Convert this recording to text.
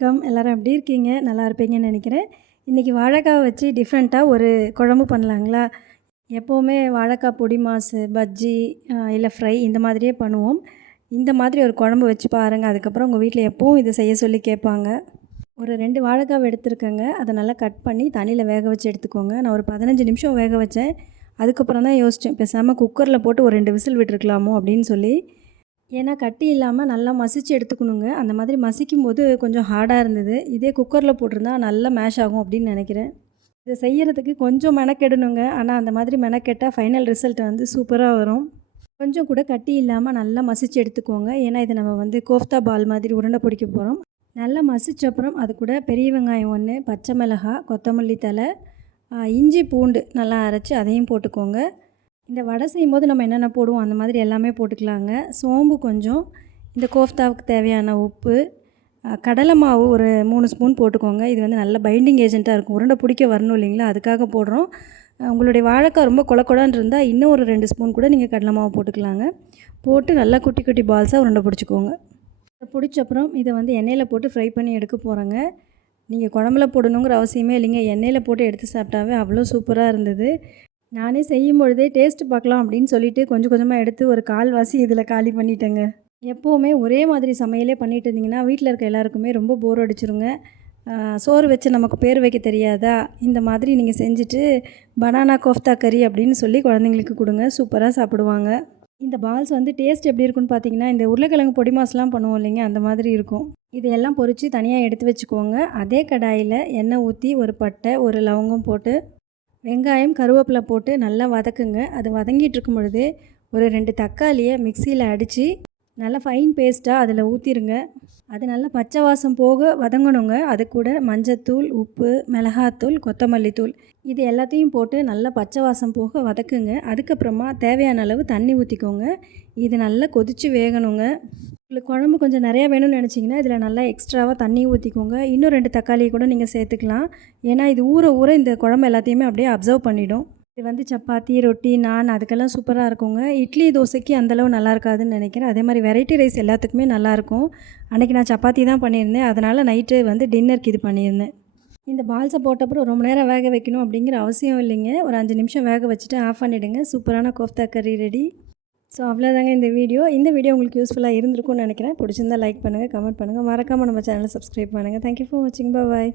வணக்கம். எல்லாரும் எப்படி இருக்கீங்க? நல்லா இருப்பீங்கன்னு நினைக்கிறேன். இன்றைக்கி வாழைக்காய் வச்சு டிஃப்ரெண்ட்டாக ஒரு குழம்பு பண்ணலாங்களா? எப்போவுமே வாழைக்காய் பொடி மாசு பஜ்ஜி இல்லை ஃப்ரை இந்த மாதிரியே பண்ணுவோம். இந்த மாதிரி ஒரு குழம்பு வச்சு பாருங்கள் அதுக்கப்புறம் உங்கள் வீட்டில் எப்போவும் இதை செய்ய சொல்லி கேட்பாங்க. ஒரு ரெண்டு வாழைக்காய் எடுத்துருக்கேங்க. அதை நல்லா கட் பண்ணி தண்ணியில் வேக வச்சு எடுத்துக்கோங்க. நான் ஒரு பதினஞ்சு நிமிஷம் வேக வச்சேன். அதுக்கப்புறம் தான் யோசித்தேன் பேசாமல் குக்கரில் போட்டு ஒரு ரெண்டு விசில் விட்டுருக்கலாமோ அப்படின்னு சொல்லி. ஏன்னா கட்டி இல்லாமல் நல்லா மசிச்சு எடுத்துக்கணுங்க. அந்த மாதிரி மசிக்கும் போது கொஞ்சம் ஹார்டாக இருந்தது. இதே குக்கரில் போட்டிருந்தா நல்லா மேஷ் ஆகும் அப்படின்னு நினைக்கிறேன். இதை செய்யறதுக்கு கொஞ்சம் மெனக்கெடணுங்க. ஆனால் அந்த மாதிரி மெனக்கெட்டால் ஃபைனல் ரிசல்ட் வந்து சூப்பராக வரும். கொஞ்சம் கூட கட்டி இல்லாமல் நல்லா மசிச்சு எடுத்துக்கோங்க. ஏன்னா இதை நம்ம வந்து கோஃப்தா பால் மாதிரி உருண்டை பிடிக்க போகிறோம் நல்லா மசிச்ச அப்புறம் அது கூட பெரிய வெங்காயம் ஒன்று பச்சை மிளகாய் கொத்தமல்லி தலை இஞ்சி பூண்டு நல்லா அரைச்சி அதையும் போட்டுக்கோங்க. இந்த வடை செய்யும்போது நம்ம என்னென்ன போடுவோம் அந்த மாதிரி எல்லாமே போட்டுக்கலாங்க. சோம்பு கொஞ்சம் இந்த கோஃப்தாவுக்கு தேவையான உப்பு கடலை மாவு ஒரு மூணு ஸ்பூன் போட்டுக்கோங்க. இது வந்து நல்ல பைண்டிங் ஏஜென்ட்டாக இருக்கும். உருண்டை பிடிக்க வரணும் இல்லைங்களா? அதுக்காக போடுறோம். உங்களுடைய வாழைக்காய் ரொம்ப கொல இருந்தால் இன்னும் ஒரு ரெண்டு ஸ்பூன் கூட நீங்கள் கடலை மாவு போட்டுக்கலாங்க. போட்டு நல்லா குட்டி குட்டி பால்ஸாக உருண்டை பிடிச்சிக்கோங்க. பிடிச்ச அப்புறம் இதை வந்து எண்ணெயில் போட்டு ஃப்ரை பண்ணி எடுக்க போகிறேங்க நீங்கள் குழம்புல போடணுங்கிற அவசியமே இல்லைங்க. எண்ணெயில் போட்டு எடுத்து சாப்பிட்டாவே அவ்வளோ சூப்பராக இருந்தது. நானே செய்யும் பொழுதே டேஸ்ட் பார்க்கலாம் அப்படின்னு சொல்லிட்டு கொஞ்சம் கொஞ்சமாக எடுத்து ஒரு கால்வாசி இதில் காலி பண்ணிட்டேங்க. எப்போவுமே ஒரே மாதிரி சமையலே பண்ணிட்டு இருந்தீங்கன்னா வீட்டில் இருக்க எல்லாருக்குமே ரொம்ப போர் அடிச்சிருங்க. சோறு வச்சு நமக்கு பேர் வைக்க தெரியாதா? இந்த மாதிரி நீங்கள் செஞ்சுட்டு பனானா கோஃப்தா கறி அப்படின்னு சொல்லி குழந்தைங்களுக்கு கொடுங்க. சூப்பராக சாப்பிடுவாங்க. இந்த பால்ஸ் வந்து டேஸ்ட் எப்படி இருக்குன்னு பார்த்தீங்கன்னா இந்த உருளைக்கிழங்கு பொடி மாஸ்லாம் பண்ணுவோம் இல்லைங்க அந்த மாதிரி இருக்கும். இதையெல்லாம் பொரித்து தனியாக எடுத்து வச்சுக்கோங்க. அதே கடாயில் எண்ணெய் ஊற்றி ஒரு பட்டை ஒரு லவங்கம் போட்டு வெங்காயம் கருவேப்பிலை போட்டு நல்லா வதக்குங்க. அது வதங்கிட்டு இருக்கும் பொழுது ஒரு ரெண்டு தக்காளியை மிக்சியில் அடித்து நல்லா ஃபைன் பேஸ்ட்டாக அதில் ஊற்றிருங்க அது நல்லா பச்சை வாசம் போக வதங்கணுங்க. அது கூட மஞ்சத்தூள் உப்பு மிளகாத்தூள் கொத்தமல்லி தூள் இது எல்லாத்தையும் போட்டு நல்லா பச்சை வாசம் போக வதக்குங்க. அதுக்கப்புறமா தேவையான அளவு தண்ணி ஊற்றிக்கோங்க இது நல்லா கொதித்து வேகணுங்க. உங்களுக்கு குழம்பு கொஞ்சம் நிறையா வேணும்னு நினச்சிங்கன்னா இதில் நல்லா எக்ஸ்ட்ராவாக தண்ணி ஊற்றிக்கோங்க இன்னும் ரெண்டு தக்காளியை கூட நீங்கள் சேர்த்துக்கலாம். ஏன்னா இது ஊற ஊற இந்த குழம்பு எல்லாத்தையுமே அப்படியே அப்சர்வ் பண்ணிவிடும் இது வந்து சப்பாத்தி ரொட்டி நான் அதுக்கெல்லாம் சூப்பராக இருக்குங்க. இட்லி தோசைக்கு அந்தளவு நல்லா இருக்காதுன்னு நினைக்கிறேன். அதே மாதிரி வெரைட்டி ரைஸ் எல்லாத்துக்குமே நல்லாயிருக்கும் அன்றைக்கி நான் சப்பாத்தி தான் பண்ணியிருந்தேன். அதனால் நைட்டு வந்து டின்னருக்கு இது பண்ணியிருந்தேன். இந்த பால்ஸை போட்டப்புறம் ரொம்ப நேரம் வேக வைக்கணும் அப்படிங்கிற அவசியம் இல்லைங்க. ஒரு அஞ்சு நிமிஷம் வேக வச்சுட்டு ஆஃப் பண்ணிவிடுங்க சூப்பரான கோஃப்தா கறி ரெடி ஸோ அவ்வளோதாங்க இந்த வீடியோ. இந்த வீடியோ உங்களுக்கு யூஸ்ஃபுல்லாக இருந்திருக்கும்னு நினைக்கிறேன். பிடிச்சிருந்தா லைக் பண்ணுங்கள் கமெண்ட் பண்ணுங்கள் மறக்காமல் நம்ம சேனலை சப்ஸ்கிரைப் பண்ணுங்கள் தேங்க்யூ ஃபார் வாட்சிங் பாய்